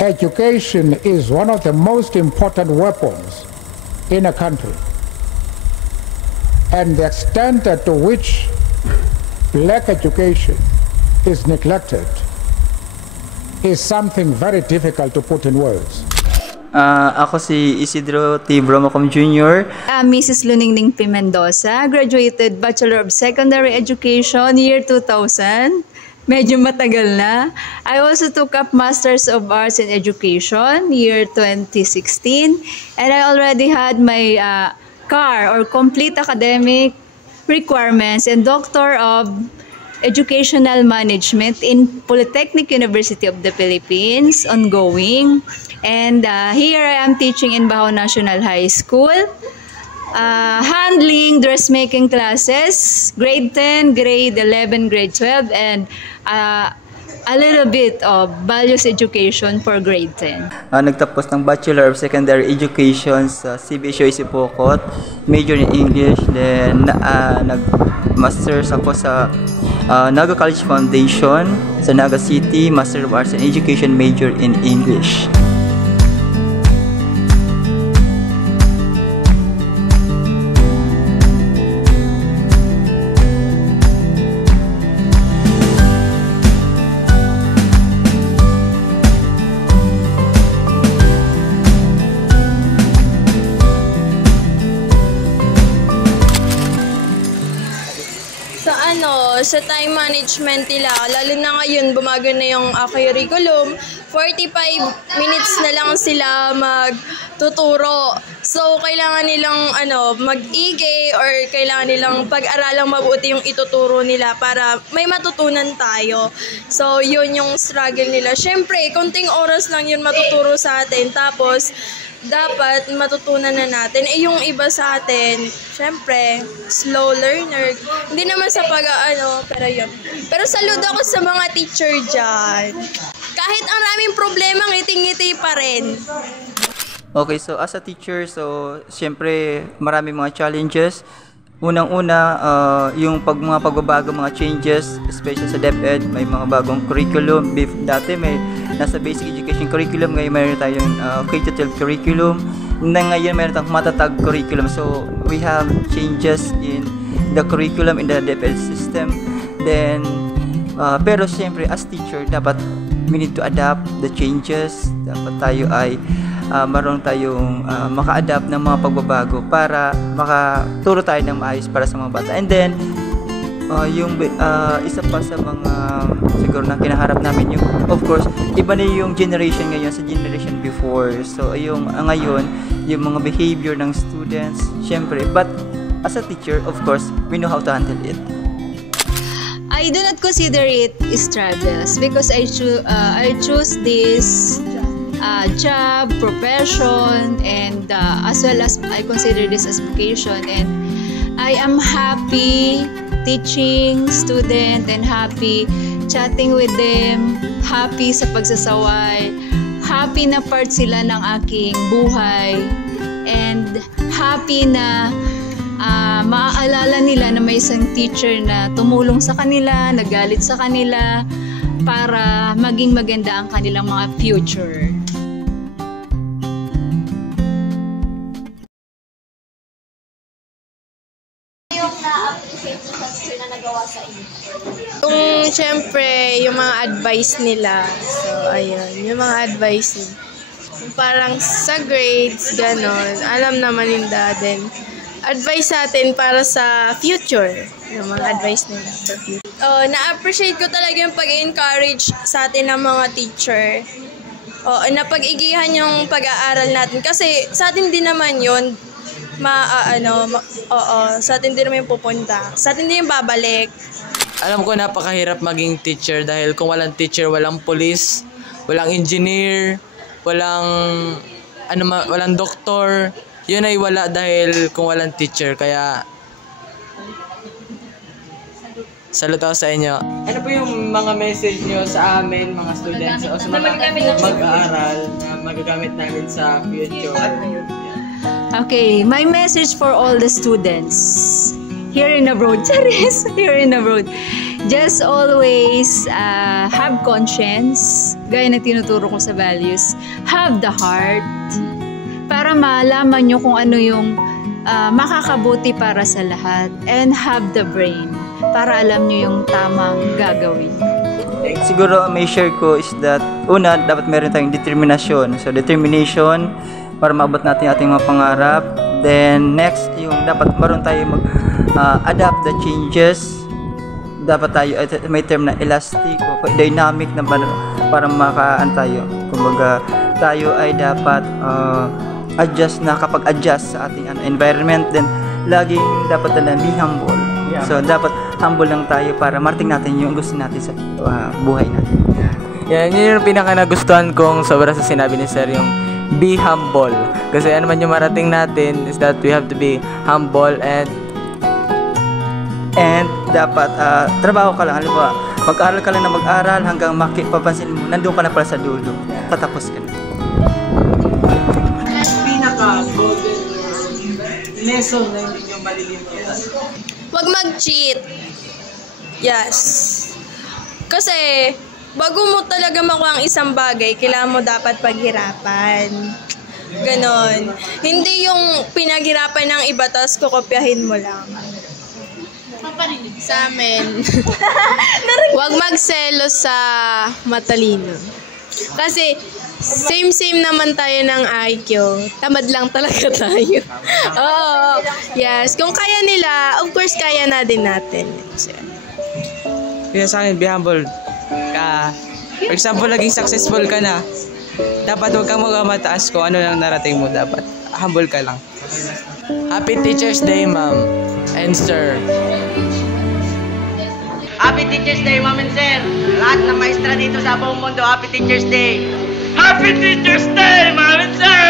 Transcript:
education is one of the most important weapons in a country. And the extent to which black education is neglected is something very difficult to put in words. Ako si Isidro T. Bromacom Jr. Mrs. Luningning P. Mendoza, graduated Bachelor of Secondary Education, year 2000. Medyo matagal na. I also took up Masters of Arts in Education, year 2016. And I already had my CAR, or Complete Academic Requirements, and Doctor of Educational Management in Polytechnic University of the Philippines, ongoing. And here I am teaching in Baho National High School, handling dressmaking classes, grade 10, grade 11, grade 12, and a little bit of values education for grade 10. Nagtapos ng Bachelor of Secondary Education sa CBSU Isipokot, major in English, then nag-masters ako sa Naga College Foundation sa Naga City, Master of Arts in Education, major in English. Sa time management nila, lalo na ngayon bumago na yung curriculum, 45 minutes na lang sila magtuturo. So kailangan nilang mag-igay or kailangan nilang pag-aralang mabuti yung ituturo nila para may matutunan tayo. So yun yung struggle nila. Syempre, konting oras lang yun matuturo sa atin, tapos dapat matutunan na natin. Yung iba sa atin, syempre, slow learner. Hindi naman sa pero yun. Pero saludo ako sa mga teacher dyan. Kahit ang raming problema, ngiti-ngiti pa rin. Okay, so as a teacher, so syempre maraming mga challenges. Unang-una, yung mga pagbabago, mga changes, especially sa DepEd, may mga bagong curriculum. Dati may nasa basic education curriculum, ngayon mayroon tayong K-12 curriculum. Ngayon mayroon tayong matatag curriculum. So we have changes in the curriculum in the DepEd system. Then, pero siyempre as teacher, dapat we need to adapt the changes. Dapat tayo ay marunong tayong maka-adapt ng mga pagbabago para makaturo tayo ng maayos para sa mga bata. And then, yung isa pa sa mga siguro na kinaharap namin, yung of course iba na yung generation ngayon sa generation before. So yung ngayon yung mga behavior ng students, syempre, but as a teacher, of course, we know how to handle it. I do not consider it struggles because I choose this job, profession, and as well as I consider this as vocation, and I am happy teaching student and happy chatting with them, happy sa pagsasaway, happy na part sila ng aking buhay, and happy na maaalala nila na may isang teacher na tumulong sa kanila, nagalit sa kanila para maging maganda ang kanilang mga future. Yung syempre, yung mga advice nila. So, ayun, yung mga advice nila. Parang sa grades, ganon. Alam naman nila din. Advice natin para sa future. Yung mga advice nila for future. Na-appreciate ko talaga yung pag-encourage sa atin ng mga teacher. Napag-igihan yung pag-aaral natin. Kasi sa atin din naman yun, sa atin din naman yung pupunta. Sa atin din yung babalik. Alam ko napakahirap maging teacher dahil kung walang teacher, walang police, walang engineer, walang doktor. Yun ay wala dahil kung walang teacher. Kaya salut ako sa inyo. Ano po yung mga message nyo sa amin, mga students, o sa mga mag-aaral na magagamit namin sa future? Okay, my message for all the students here in abroad, here in abroad, just always have conscience, gaya na tinuturo ko sa values. Have the heart, para malaman nyo kung ano yung makakabuti para sa lahat. And have the brain, para alam nyo yung tamang gagawin. Siguro may share ko is that una, dapat meron tayong determinasyon. So determination para maabot natin ating mga pangarap. Then next, yung dapat maroon tayo mag-adapt the changes. Dapat tayo, may term na elastic o dynamic na para makaan tayo. Kumbaga tayo ay dapat adjust na kapag adjust sa ating environment. Then laging dapat na be humble. So dapat humble lang tayo para marating natin yung gusto natin sa buhay natin. Yan, yun yung pinaka nagustuhan kong sobra sa sinabi ni Sir, yung be humble. Kasi ano man yung marating natin is that we have to be humble and dapat trabaho ka lang. Halimbawa, mag-aral ka lang na mag-aral hanggang papansin mo, nandun ka na pala sa dulo. Tatapos ka na. pinaka-golden lesson na hindi nyo malilimutan? Huwag mag-cheat. Yes. Kasi, bago mo talaga makuha ang isang bagay, kailangan mo dapat paghirapan. Ganon. Hindi yung pinaghirapan ng iba, tapos kukopyahin mo lang. Sa amin, huwag magselos sa matalino. Kasi, same naman tayo ng IQ. Tamad lang talaga tayo. Oo. Yes. Kung kaya nila, of course, kaya na din natin. Kaya sa akin, be humble. For example, naging successful ka na. Dapat huwag kang magmataas kung ano lang narating mo. Dapat humble ka lang. Happy Teacher's Day, Ma'am and Sir. Happy Teacher's Day, Ma'am and Sir. Lahat ng maestra dito sa buong mundo, Happy Teacher's Day. Happy Teacher's Day, Ma'am and Sir.